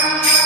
Thank you.